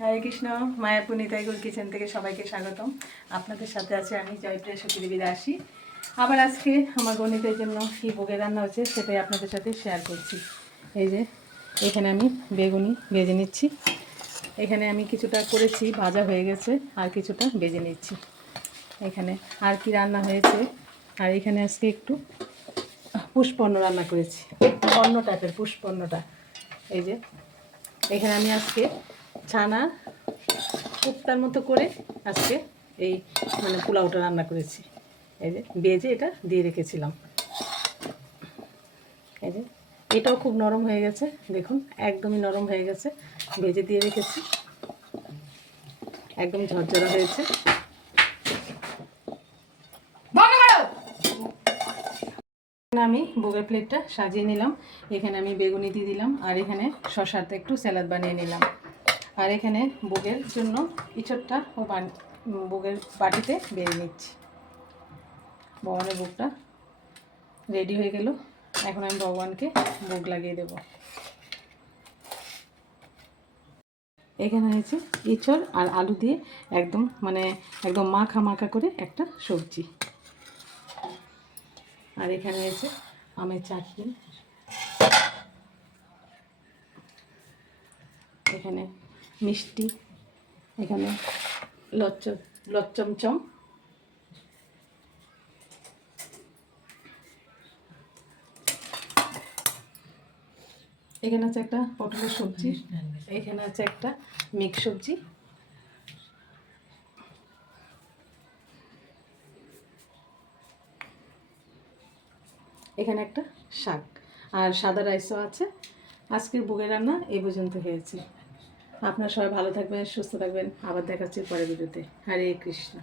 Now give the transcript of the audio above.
হরে Krishna. Mayapur Nitaigaur kitchen থেকে সবাইকে স্বাগতম। আপনাদের সাথে আছে আমি জয়প্রিয়া সতীদেবী দাসী। আবার আজকে আমার গণিতের জন্য কী ভোগের রান্না হচ্ছে সেটাই আপনাদের সাথে শেয়ার করছি। এই যে এখানে আমি বেগুনি ভেজে নিচ্ছি। এখানে আমি কিছুটা করেছি, ভাজা হয়ে গেছে, আর কিছুটা ভেজে নিচ্ছি। এখানে আর কি রান্না হয়েছে, আর এখানে আজকে একটু পুষ্পন্ন রান্না করেছি, একটু অন্য টাইপের পুষ্পন্নটা। এই যে এখানে আমি আজকে ছানা কোপ্তার মতো করে আজকে এই পোলাওটা রান্না করেছি। এই যে ভেজে এটা দিয়ে রেখেছিলাম। এই যে এটাও খুব নরম হয়ে গেছে, দেখুন একদমই নরম হয়ে গেছে, ভেজে দিয়ে রেখেছি, একদম ঝরঝরা হয়েছে। আমি ভোগের প্লেটটা সাজিয়ে নিলাম। এখানে আমি বেগুনি দিয়ে দিলাম, আর এখানে শশাতে একটু স্যালাড বানিয়ে নিলাম। আর এখানে ভোগের জন্য ইঁচড়টা ভোগের বাটিতে বেড়ে নিচ্ছি। ভগবানের ভোগটা রেডি হয়ে গেল। এখন আমি ভগবানকে ভোগ লাগিয়ে দেব। এখানে হয়েছে ইঁচড় আর আলু দিয়ে একদম একদম মাখা মাখা করে একটা সবজি। আর এখানে হয়েছে আমের চাটনি, এখানে মিষ্টি, এখানে লচ্চমচম, এখানে আছে একটা পটলের সবজি, এখানে আছে একটা মিক্স সবজি, এখানে একটা শাক, আর সাদা রাইসও আছে। আজকের ভোগের রান্না এই পর্যন্ত হয়েছে। আপনারা সবাই ভালো থাকবেন, সুস্থ থাকবেন। আবার দেখাচ্ছি পরের ভিডিওতে। হরে কৃষ্ণ।